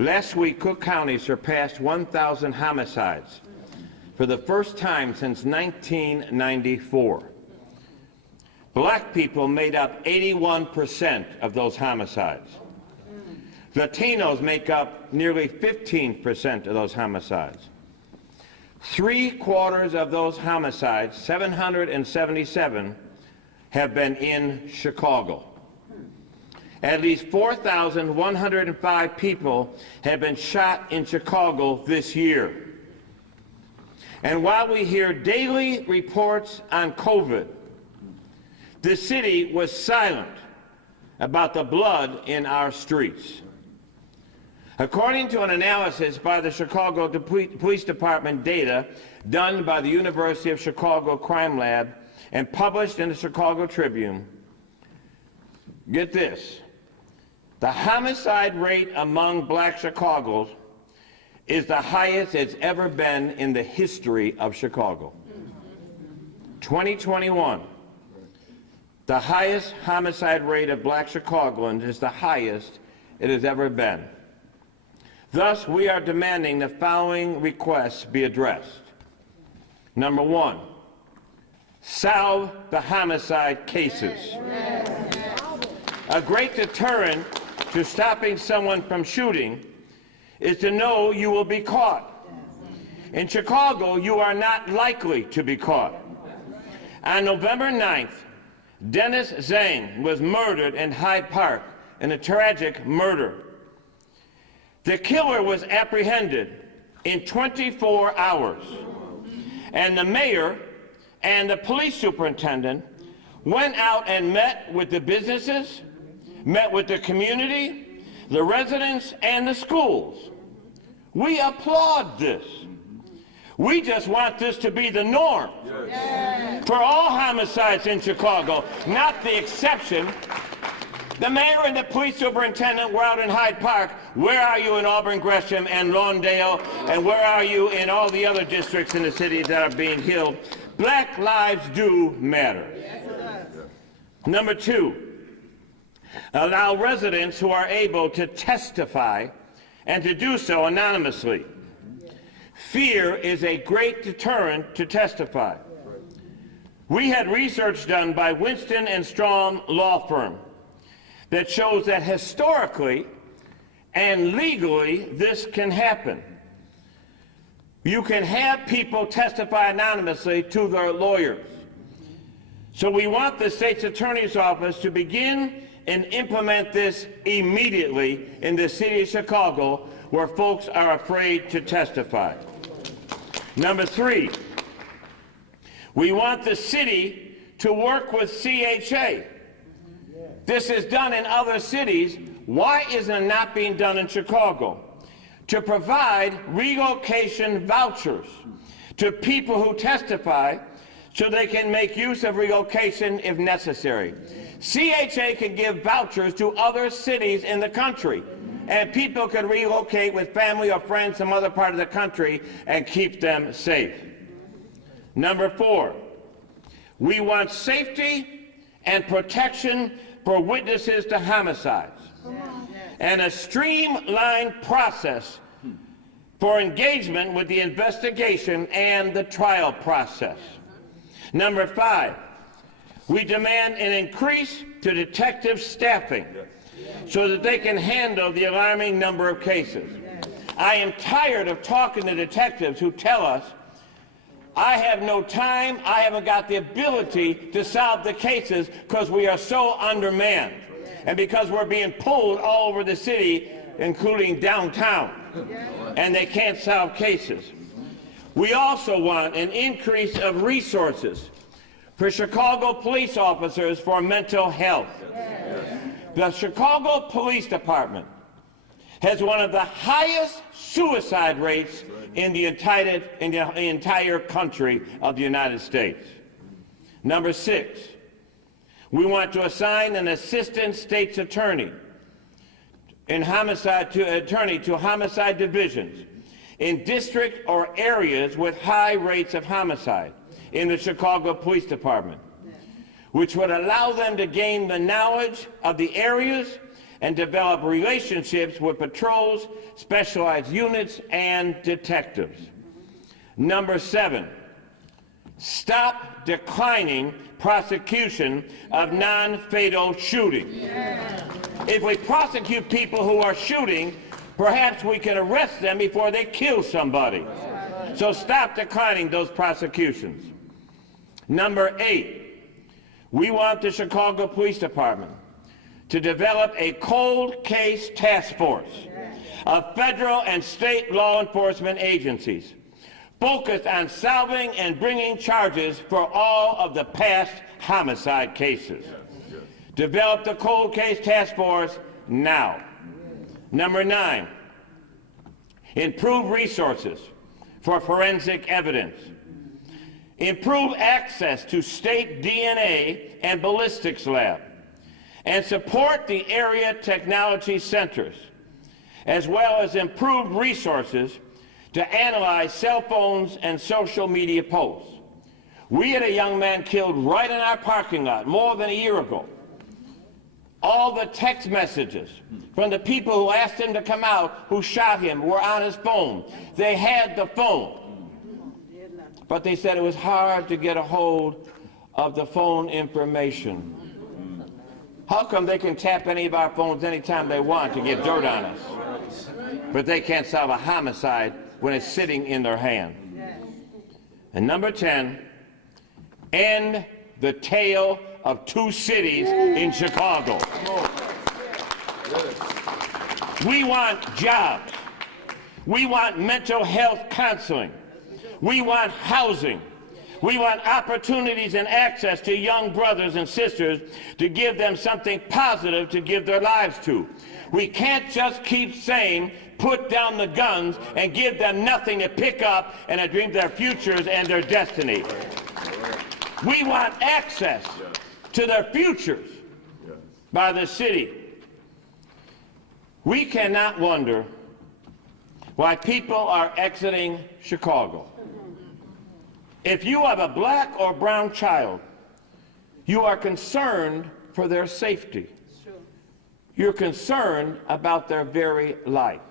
Last week, Cook County surpassed 1,000 homicides for the first time since 1994. Black people made up 81% of those homicides. Latinos make up nearly 15% of those homicides. 3/4 of those homicides, 777, have been in Chicago. At least 4,105 people have been shot in Chicago this year. And while we hear daily reports on COVID, the city was silent about the blood in our streets. According to an analysis by the Chicago Police Department data done by the University of Chicago Crime Lab and published in the Chicago Tribune, get this, the homicide rate among black Chicagoans is the highest it's ever been in the history of Chicago. 2021, the highest homicide rate of black Chicagoans is the highest it has ever been. Thus, we are demanding the following requests be addressed. Number one, solve the homicide cases. A great deterrent to stopping someone from shooting is to know you will be caught. In Chicago, you are not likely to be caught. On November 9th, Dennis Zhang was murdered in Hyde Park in a tragic murder. The killer was apprehended in 24 hours, and the mayor and the police superintendent went out and met with the businesses, met with the community, the residents, and the schools. We applaud this. We just want this to be the norm for all homicides in Chicago, not the exception. The mayor and the police superintendent were out in Hyde Park. Where are you in Auburn, Gresham, and Lawndale? And where are you in all the other districts in the city that are being killed? Black lives do matter. Number two, allow residents who are able to testify and to do so anonymously. Fear is a great deterrent to testify. We had research done by Winston & Strawn law firm that shows that historically and legally this can happen. You can have people testify anonymously to their lawyers. So we want the state's attorney's office to begin and implement this immediately in the city of Chicago, where folks are afraid to testify. Number three, we want the city to work with CHA. This is done in other cities. Why isn't it not being done in Chicago? To provide relocation vouchers to people who testify so they can make use of relocation if necessary. CHA can give vouchers to other cities in the country, and people can relocate with family or friends from other part of the country and keep them safe. Number four, we want safety and protection for witnesses to homicides and a streamlined process for engagement with the investigation and the trial process. Number five, we demand an increase to detective staffing so that they can handle the alarming number of cases. I am tired of talking to detectives who tell us, I have no time, I haven't got the ability to solve the cases because we are so undermanned and because we're being pulled all over the city, including downtown, and they can't solve cases. We also want an increase of resources for Chicago police officers for mental health. The Chicago Police Department has one of the highest suicide rates in the entire country of the United States. Number six, we want to assign an assistant state's attorney to homicide divisions in district or areas with high rates of homicide in the Chicago Police Department, which would allow them to gain the knowledge of the areas and develop relationships with patrols, specialized units, and detectives. Number 7, stop declining prosecution of non-fatal shootings. If we prosecute people who are shooting, perhaps we can arrest them before they kill somebody. So stop declining those prosecutions. Number 8, we want the Chicago Police Department to develop a cold case task force of federal and state law enforcement agencies focused on solving and bringing charges for all of the past homicide cases. Develop the cold case task force now. Number 9, improve resources for forensic evidence. Improve access to state DNA and ballistics lab. And support the area technology centers, as well as improve resources to analyze cell phones and social media posts. We had a young man killed right in our parking lot more than a year ago. All the text messages from the people who asked him to come out, who shot him, were on his phone. They had the phone. But they said it was hard to get a hold of the phone information. How come they can tap any of our phones anytime they want to get dirt on us, but they can't solve a homicide when it's sitting in their hand? And number 10, end the tale of two cities in Chicago. We want jobs. We want mental health counseling. We want housing. We want opportunities and access to young brothers and sisters to give them something positive to give their lives to. We can't just keep saying, put down the guns and give them nothing to pick up and to dream their futures and their destiny. We want access to their futures by the city. We cannot wonder why people are exiting Chicago. If you have a black or brown child, you are concerned for their safety. You're concerned about their very life.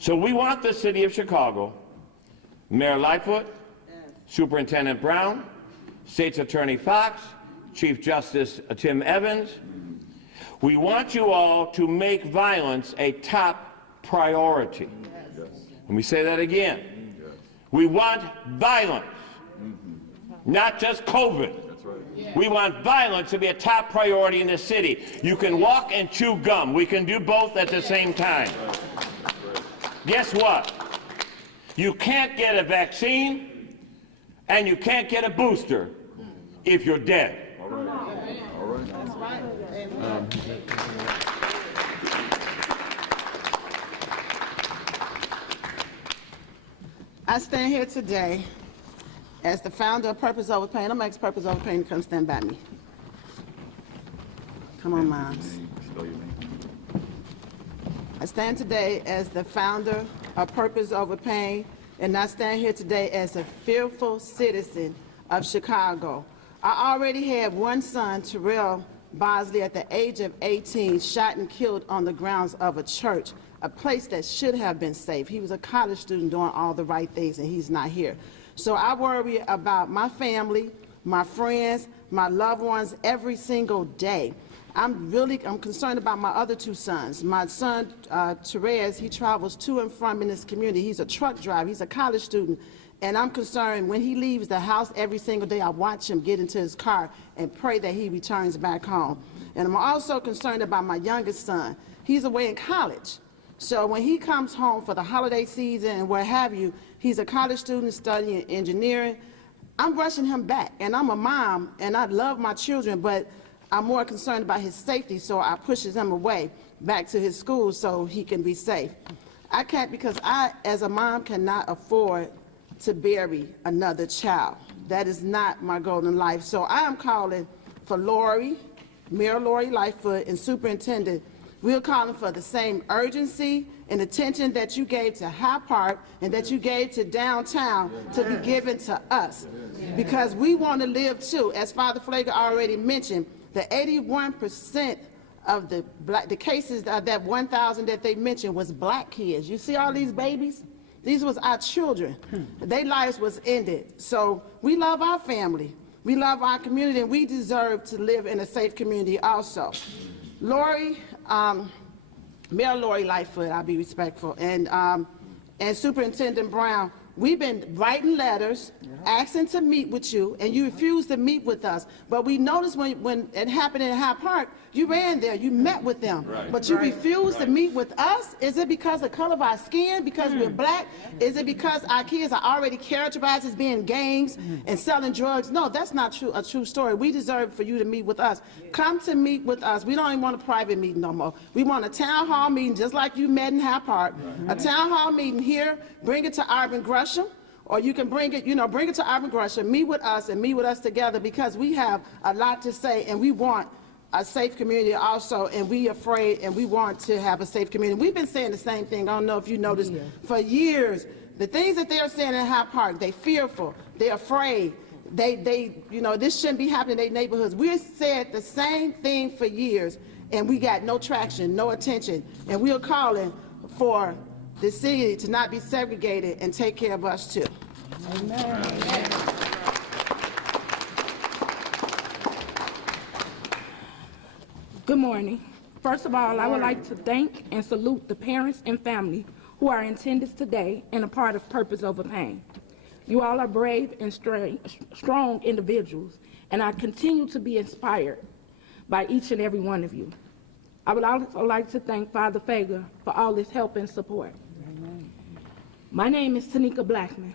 So we want the city of Chicago, Mayor Lightfoot, Superintendent Brown, State's Attorney Fox, Chief Justice Tim Evans, we want you all to make violence a top priority. Let me say that again. We want violence, not just COVID. We want violence to be a top priority in the city. You can walk and chew gum. We can do both at the same time. Guess what? You can't get a vaccine and you can't get a booster if you're dead. All right. All right. That's right. I stand here today as the founder of Purpose Over Pain. I'm asking Purpose Over Pain to come stand by me. Come on, moms. I stand today as the founder of Purpose Over Pain, and I stand here today as a fearful citizen of Chicago. I already had one son, Terrell Bosley, at the age of 18, shot and killed on the grounds of a church, a place that should have been safe. He was a college student doing all the right things, and he's not here. So I worry about my family, my friends, my loved ones every single day. I'm concerned about my other two sons. My son, Therese, he travels to and from in this community. He's a truck driver. He's a college student. And I'm concerned when he leaves the house every single day, I watch him get into his car and pray that he returns back home. And I'm also concerned about my youngest son. He's away in college. So when he comes home for the holiday season and what have you, he's a college student studying engineering. I'm rushing him back, and I'm a mom, and I love my children, but I'm more concerned about his safety, so I pushes him away back to his school so he can be safe. I can't, because I, as a mom, cannot afford to bury another child. That is not my goal in life. So I am calling for Lori, Mayor Lori Lightfoot, and Superintendent. We're calling for the same urgency and attention that you gave to High Park and that you gave to downtown to be given to us. Because we want to live too. As Father Pfleger already mentioned, the 81% of the cases of that 1,000 that they mentioned was black kids. You see all these babies? These was our children. Their lives was ended. So we love our family. We love our community, and we deserve to live in a safe community also. Lori, Mayor Lori Lightfoot, I'll be respectful, and Superintendent Brown, we've been writing letters, asking to meet with you, and you refused to meet with us. But we noticed when it happened in Hyde Park, you ran there, you met with them. Right. But you refused to meet with us? Is it because of the color of our skin, because we're black? Is it because our kids are already characterized as being gangs and selling drugs? No, that's not a true story. We deserve for you to meet with us. Come to meet with us. We don't even want a private meeting no more. We want a town hall meeting, just like you met in Hyde Park. A town hall meeting here, bring it to Arvin Gresham, or you can bring it, bring it to Arvin Gresham, meet with us and meet with us together, because we have a lot to say, and we want a safe community also, and we afraid, and we want to have a safe community. We've been saying the same thing, I don't know if you noticed, for years. The things that they're saying in Hyde Park, they're fearful, they're afraid, this shouldn't be happening in their neighborhoods. We said the same thing for years, and we got no traction, no attention, and we're calling for the city to not be segregated and take care of us too. Amen. Amen. Good morning. First of all, I would like to thank and salute the parents and family who are in attendance today and a part of Purpose Over Pain. You all are brave and strong individuals, and I continue to be inspired by each and every one of you. I would also like to thank Father Pfleger for all his help and support. Amen. My name is Tanika Blackman,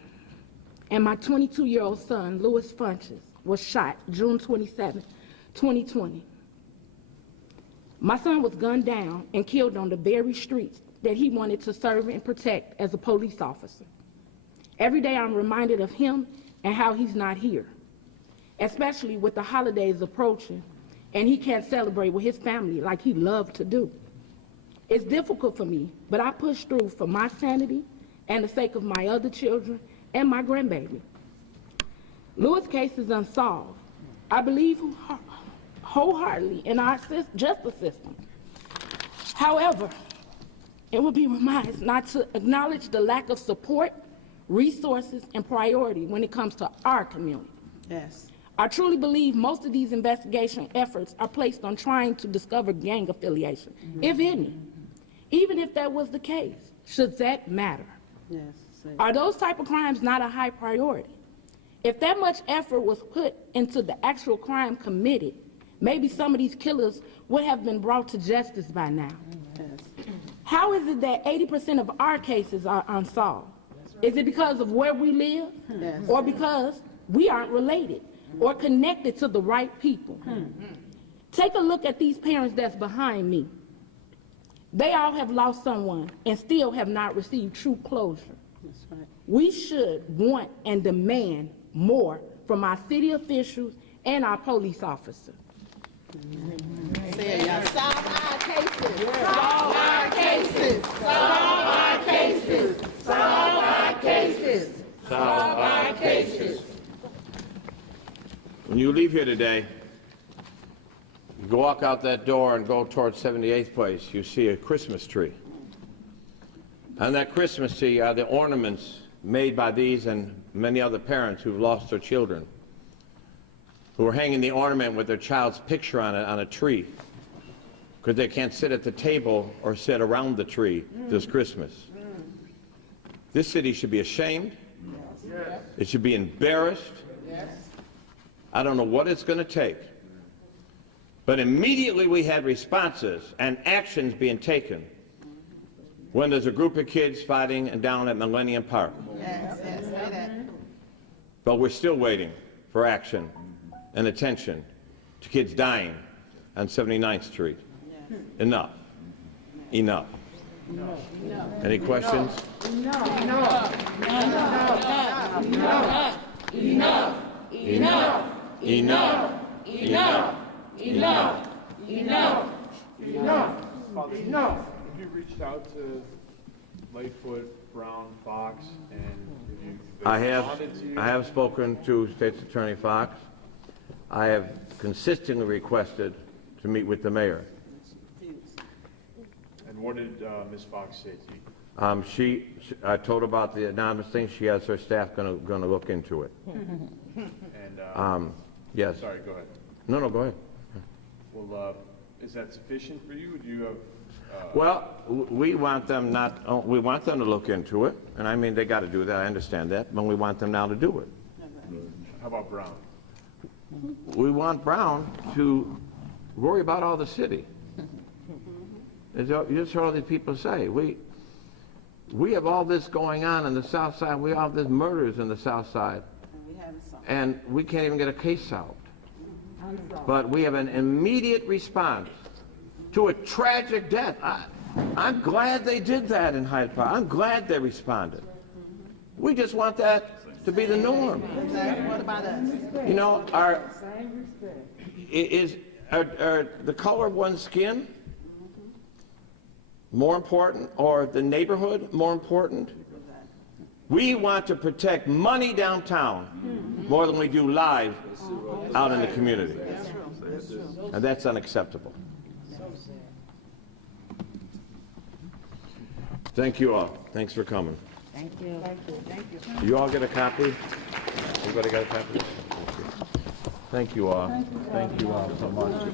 and my 22-year-old son, Louis Funches, was shot June 27, 2020. My son was gunned down and killed on the very streets that he wanted to serve and protect as a police officer. Every day I'm reminded of him and how he's not here, especially with the holidays approaching and he can't celebrate with his family like he loved to do. It's difficult for me, but I push through for my sanity and the sake of my other children and my grandbaby. Louis' case is unsolved. I believe wholeheartedly in our justice system. However, it would be remiss not to acknowledge the lack of support, resources, and priority when it comes to our community. Yes. I truly believe most of these investigation efforts are placed on trying to discover gang affiliation, if any. Even if that was the case, should that matter? Yes. Are those type of crimes not a high priority? If that much effort was put into the actual crime committed, maybe some of these killers would have been brought to justice by now. Yes. How is it that 80% of our cases are unsolved? Is it because of where we live? Yes. Or because we aren't related or connected to the right people? Take a look at these parents that's behind me. They all have lost someone and still have not received true closure. That's right. We should want and demand more from our city officials and our police officers. Say it, y'all. Solve our cases. Solve our cases. Solve our cases. Solve our cases. Solve our cases. When you leave here today, you walk out that door and go towards 78th Place, you see a Christmas tree. On that Christmas tree are the ornaments made by these and many other parents who've lost their children, who are hanging the ornament with their child's picture on it on a tree because they can't sit at the table or sit around the tree this Christmas. This city should be ashamed. Yes. It should be embarrassed. Yes. I don't know what it's going to take. But immediately we had responses and actions being taken when there's a group of kids fighting down at Millennium Park. Yes, yes, say that. But we're still waiting for action and attention to kids dying on 79th Street. Yes. Enough. Enough. No. Any questions? Enough. Enough. Enough. Enough. Enough. Enough. Enough. Enough. Enough. Enough. Enough. Enough. Have you reached out to Lightfoot, Brown, Fox, and I have spoken to State's Attorney Fox. I have consistently requested to meet with the mayor. And what did Ms. Fox say to you? I told her about the anonymous thing. She has her staff gonna look into it. And, Yes. sorry, go ahead. No, go ahead. Well, is that sufficient for you? Do you have, Well, we want them we want them to look into it, and I mean, they gotta do that, I understand that, but we want them now to do it. how about Brown? We want Brown to worry about all the city. You just heard all these people say, we have all this going on in the South Side, we have this murders in the South Side, and we can't even get a case solved. But we have an immediate response to a tragic death. I'm glad they did that in Hyde Park. I'm glad they responded. We just want that to be the norm. Exactly. What about us? You know, is the color of one's skin more important, or the neighborhood more important? We want to protect money downtown more than we do lives out in the community. And that's unacceptable. Thank you all. Thanks for coming. Thank you. You all get a copy? Everybody got a copy? Thank you all. Thank you all so much.